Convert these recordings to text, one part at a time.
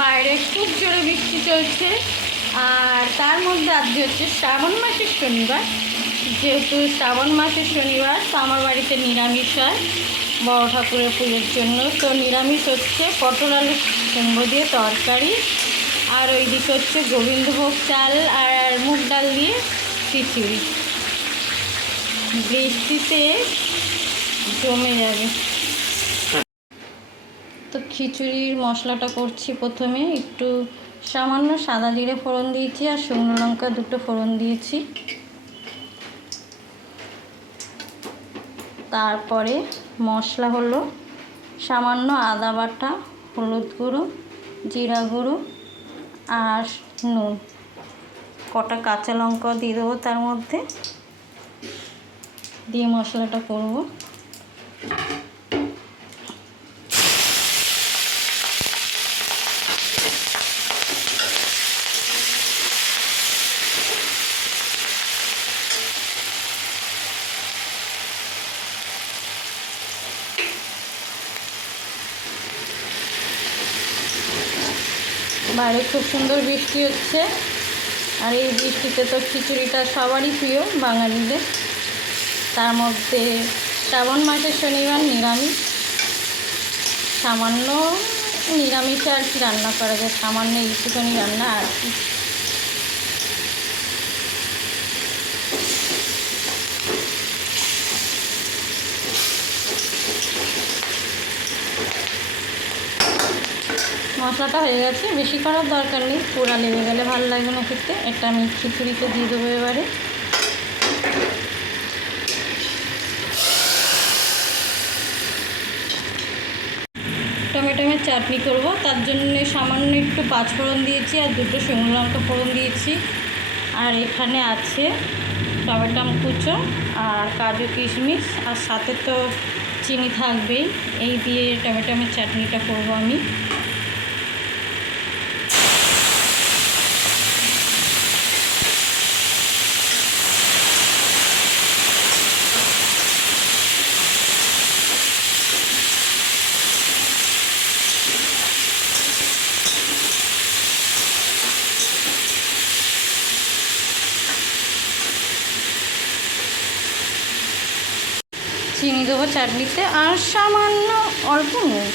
বাইরে খুব জোরে বৃষ্টি চলছে। আর তার মধ্যে আজকে হচ্ছে শ্রাবণ মাসের শনিবার। যেহেতু শ্রাবণ মাসের শনিবার, তো আমার বাড়িতে নিরামিষ হয় বড় ঠাকুরের পুজোর জন্য। তো নিরামিষ হচ্ছে পটল আলু কুমড়ো দিয়ে তরকারি, আর ওই দিকে হচ্ছে গোবিন্দভোগ চাল আর মুগ ডাল দিয়ে খিচুড়ি। বৃষ্টিতে জমে যাবে। তো খিচুড়ির মশলাটা করছি। প্রথমে একটু সামান্য সাদা জিরে ফোড়ন দিয়েছি আর শুকনো লঙ্কা দুটো ফোড়ন দিয়েছি। তারপরে মশলা হলো সামান্য আদা বাটা, হলুদ গুঁড়ো, জিরা গুঁড়ো আর নুন। কটা কাঁচা লঙ্কা দিয়ে দেবো তার মধ্যে, দিয়ে মশলাটা করব। বাইরে খুব সুন্দর বৃষ্টি হচ্ছে, আর এই বৃষ্টিতে তো খিচুড়িটা সবারই প্রিয় বাঙালিদের। তার মধ্যে শ্রাবণ মাসের শনিবার নিরামিষ, সামান্য নিরামিষে আর কি রান্না করা যায়, সামান্য একটুখানি রান্না আর কি। মশলাটা হয়ে গেছে, বেশি করার দরকার নেই, পোড়া লেগে গেলে ভালো লাগবে না খেতে। এটা আমি খিচুড়িতে দিয়ে দেবো। এবারে টমেটোমের চাটনি করব, তার জন্য সামান্য একটু পাঁচফোড়ন দিয়েছি আর দুটো শুকনো লঙ্কা ফোড়ন দিয়েছি। আর এখানে আছে টমেটো কুচো আর কাজু কিশমিশ, আর সাথে তো চিনি থাকবেই। এই দিয়ে টমেটোমের চাটনিটা করব আমি। চিনি দেবো চাটনিতে আর সামান্য অল্প নুন।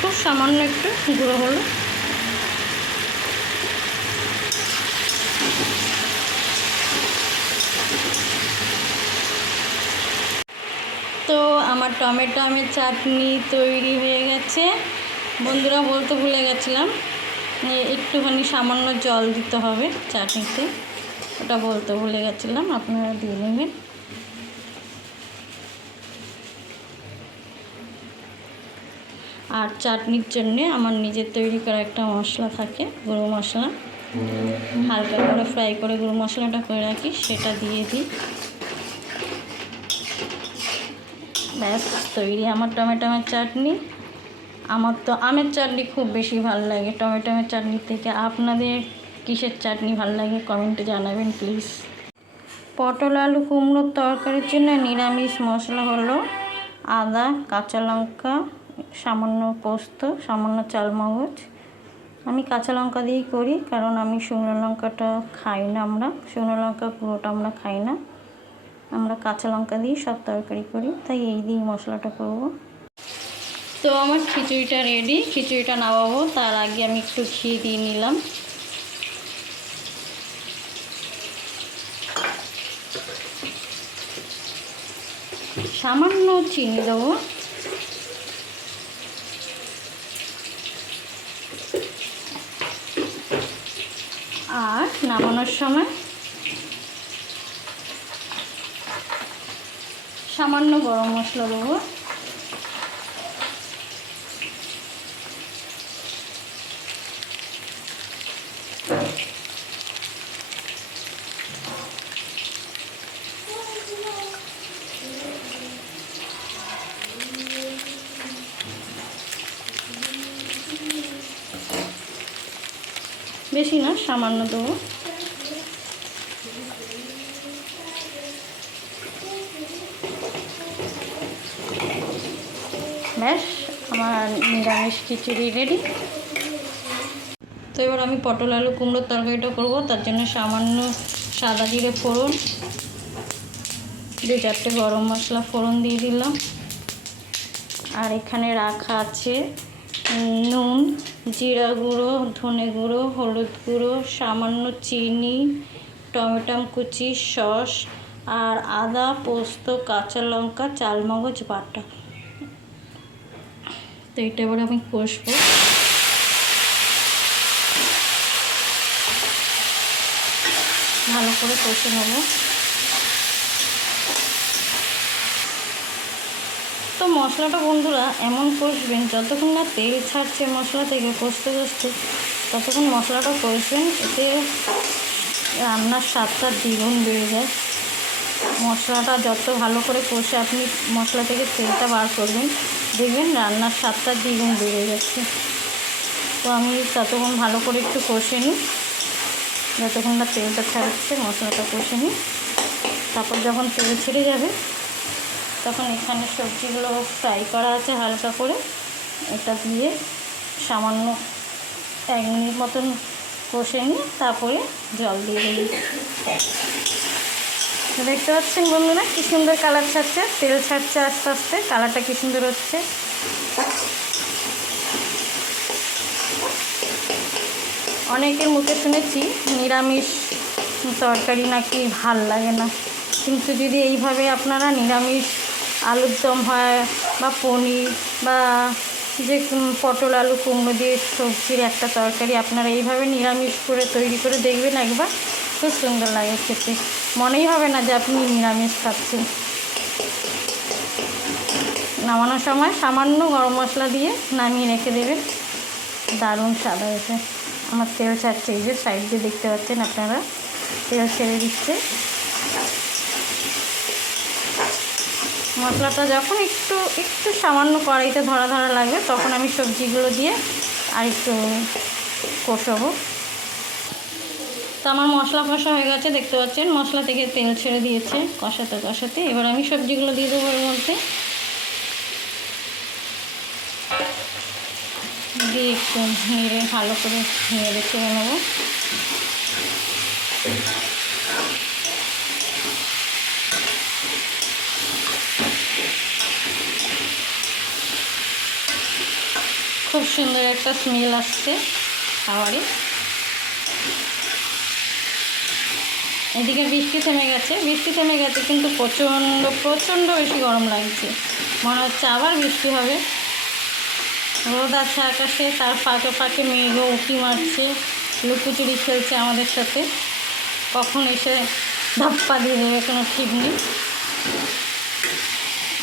খুব সামান্য একটু গুঁড়ো হলো। তো আমার টমেটো আমের চাটনি তৈরি হয়ে গেছে। বন্ধুরা, বলতে ভুলে গেছিলাম, একটুখানি সামান্য জল দিতে হবে চাটনিতে, ওটা বলতে ভুলে গেছিলাম, আপনারা দিয়ে নেবেন। আর চাটনির জন্যে আমার নিজের তৈরি করা একটা মশলা থাকে, গুঁড়ো মশলা, হালকা করে ফ্রাই করে গুঁড়ো মশলাটা করে রাখি, সেটা দিয়ে দিই। ব্যাস তৈরি আমার টমেটো আমের চাটনি। আমার তো আমের চাটনি খুব বেশি ভালো লাগে টমেটো আমের চাটনি থেকে। আপনাদের কিসের চাটনি ভালো লাগে কমেন্টে জানাবেন প্লিজ। পটল আলু কুমড়োর তরকারির জন্য নিরামিষ মশলা হলো আদা, কাঁচা লঙ্কা, সামান্য পোস্ত, সামান্য চালমগজ। আমি কাঁচা লঙ্কা দিয়েই করি, কারণ আমি শুকনো লঙ্কাটা খাই না, আমরা শুকনো লঙ্কা পুরোটা আমরা খাই না, আমরা কাঁচা লঙ্কা দিয়েই সব তরকারি করি, তাই এই দিয়েই মশলাটা করব। তো আমার খিচুড়িটা রেডি, খিচুড়িটা নামাবো তার আগে আমি একটু ঘি দিয়ে নিলাম। সামান্য চিনি দেবো, আর নামানোর সময় সামান্য গরম মশলা দেবো। বেশি না, সামান্য দেবো। ব্যাস, আমার নিরামিষ খিচুড়ি রেডি। তো এবার আমি পটল আলু কুমড়োর তরকারিটা করব। তার জন্য সামান্য সাদা জিরে ফোড়ন, 2-4টে গরম মশলা ফোড়ন দিয়ে দিলাম। আর এখানে রাখা আছে নুন, জিরা গুঁড়ো, ধনে গুঁড়ো, হলুদ গুঁড়ো, সামান্য চিনি, টমেটো কুচি, সস আর আদা, পোস্ত, কাঁচা লঙ্কা, চালমগজ বাটা। তো এটা এবার আমি কষবো। ভালো করে কষে নেব। তো মশলাটা বন্ধুরা এমন কষবেন যতক্ষণ না তেল ছাড়ছে মশলা থেকে কষতে কষতে, ততক্ষণ মশলাটা কষবেন। এতে রান্নার স্বাদটা দ্বিগুণ বেড়ে যায়। মশলাটা যত ভালো করে কষে আপনি মশলা থেকে তেলটা বার করবেন, দেখবেন রান্নার স্বাদটা দ্বিগুণ বেড়ে যাচ্ছে। তো আমি ততক্ষণ ভালো করে একটু কষে নিই, যতক্ষণ না তেলটা ছাড়ছে মশলাটা কষে নিই। তারপর যখন তেল ছেড়ে যাবে তখন এখানে সবজিগুলো ফ্রাই করা আছে হালকা করে, এটা দিয়ে সামান্য 1 মিনিট মতন কষে নিয়ে তারপরে জল দিয়ে দেবো। দেখতে পাচ্ছেন বন্ধুরা কী সুন্দর কালার ছাড়ছে, তেল ছাড়ছে আস্তে আস্তে, কালারটা কী সুন্দর হচ্ছে। অনেকের মুখে শুনেছি নিরামিষ তরকারি নাকি ভাল লাগে না, কিন্তু যদি এইভাবে আপনারা নিরামিষ আলুর দম হয় বা পনির বা যে পটল আলু কুমড়ো দিয়ে সবজির একটা তরকারি আপনারা এইভাবে নিরামিষ করে তৈরি করে দেখবেন একবার, খুব সুন্দর লাগে খেতে, মনেই হবে না যে আপনি নিরামিষ খাচ্ছেন। নামানোর সময় সামান্য গরম মশলা দিয়ে নামিয়ে রেখে দেবেন, দারুণ স্বাদ হয়েছে। আমার তেল ছাড়ছে, এই যে সাইড দিয়ে দেখতে পাচ্ছেন আপনারা, তেল ছেড়ে দিচ্ছে। মশলাটা যখন একটু সামান্য কড়াইতে ধরা ধরা লাগবে তখন আমি সবজিগুলো দিয়ে আর একটু কষাবো। তো আমার মশলা কষা হয়ে গেছে, দেখতে পাচ্ছেন মশলা থেকে তেল ছেড়ে দিয়েছে কষাতে কষাতে। এবার আমি সবজিগুলো দিয়ে দেবো এর মধ্যে, দিয়ে একটু নেড়ে ভালো করে নেড়ে ছেড়ে নেবো। খুব সুন্দর একটা স্মেল আসছে খাবারে। এদিকে বৃষ্টি থেমে গেছে কিন্তু প্রচণ্ড বেশি গরম লাগছে, মনে হচ্ছে আবার বৃষ্টি হবে। রোদ আছে আকাশে, তার ফাঁকে ফাঁকে মেঘও উঁকি মারছে, লুকোচুরি খেলছে আমাদের সাথে, কখন এসে ধাপ্পা দিয়ে দেবে কোনো ঠিক নেই।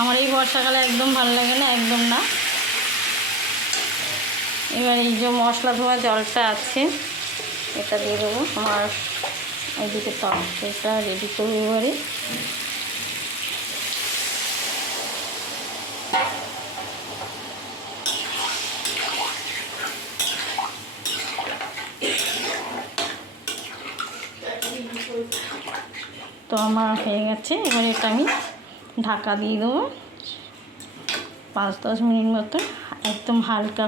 আমার এই বর্ষাকালে একদম ভালো লাগে না, একদম না। এবার এই যে মশলা ধোয়া জলটা আছে এটা দিয়ে দেবো। আমার এইদিকে তরকারিটা রেডি করবো এবারে। তো আমার হয়ে গেছে, এবার এটা আমি ঢাকা দিয়ে দেবো 5-10 মিনিট মতো। একদম হালকা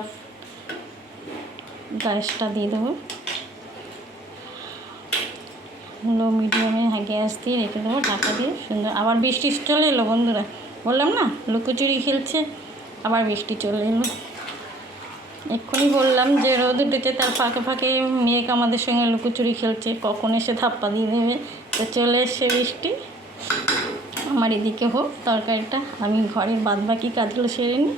গ্যাসটা দিয়ে দেবো, লো মিডিয়ামে গ্যাস দিয়ে রেখে দেবো ঢাকা দিয়ে। সুন্দর, আবার বৃষ্টি চলে এলো বন্ধুরা, বললাম না লুকোচুরি খেলছে, আবার বৃষ্টি চলে এলো। এক্ষুনি বললাম যে রোদ উঠেছে, তার ফাঁকে ফাঁকে মেঘ আমাদের সঙ্গে লুকোচুরি খেলছে, কখন এসে ধাপ্পা দিয়ে দেবে। তো চলে এসছে বৃষ্টি। আমার এদিকে হোক তরকারিটা, আমি ঘরের বাদবাকি কাজগুলো সেরে নিই।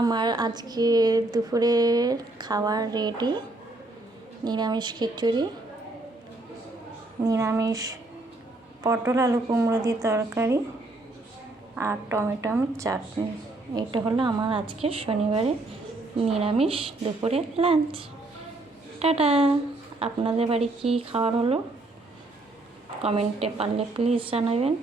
আমার আজকে দুপুরের খাবার রেডি, নিরামিষ খিচুড়ি, নিরামিষ পটল আলু কুমড়ো দিয়ে তরকারি আর টমেটো চাটনি। এটা হলো আমার আজকে শনিবারে নিরামিষ দুপুরের লাঞ্চ। টাটা। আপনাদের বাড়ি কী খাবার হলো কমেন্টে পারলে প্লিজ জানাবেন।